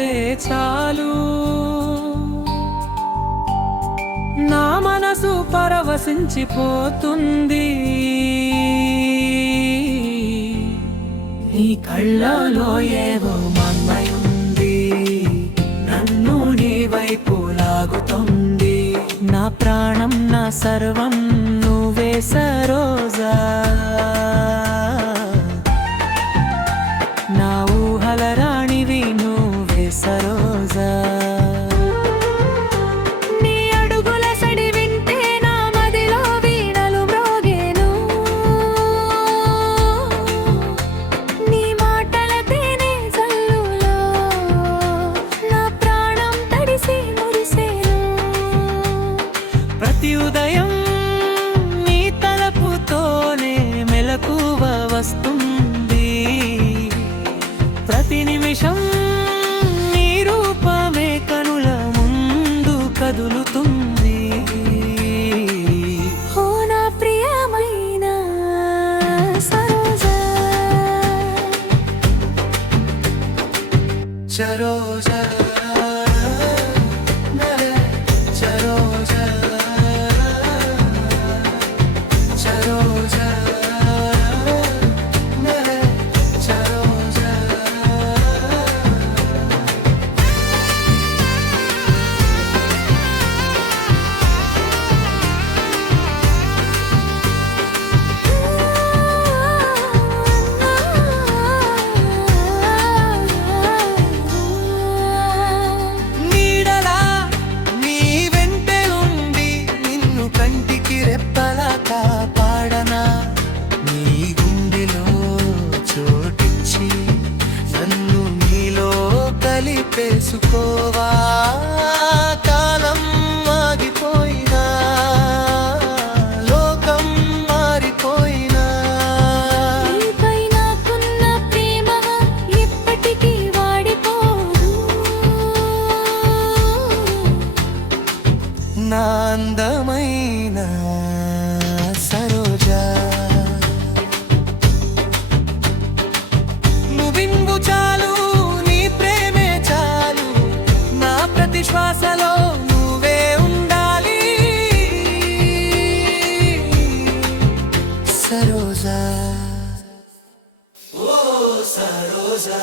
చూస్తే చాలు నా మనసు పరవశించిపోతుంది నీ కళ్ళలో ఏవో మన్మయుంది నన్ను నీ వైపు లాగుతుంది నా ప్రాణం నా సర్వం నువ్వే సరోజా నా ఊహల రాణివి నువ్వే సరోజా ప్రతి ఉదయం నీ తలపుతోనే మెలకువ వస్తుంది ప్రతి నిమిషం నీ రూపమే కనుల ముందు కదులుతుంది ఓ నా ప్రియమైన సరోజా సరోజా పేసుకోవా కాలం ఆగిపోయినా లోకం మారిపోయినా నీపై నాకున్న ప్రేమ ఎప్పటికీ వాడిపోదు నా అందమైన సరోజా నువ్వింగు చాలు శ్వాసలో నువ్వే ఉండాలి సరోజా ఓ సరోజా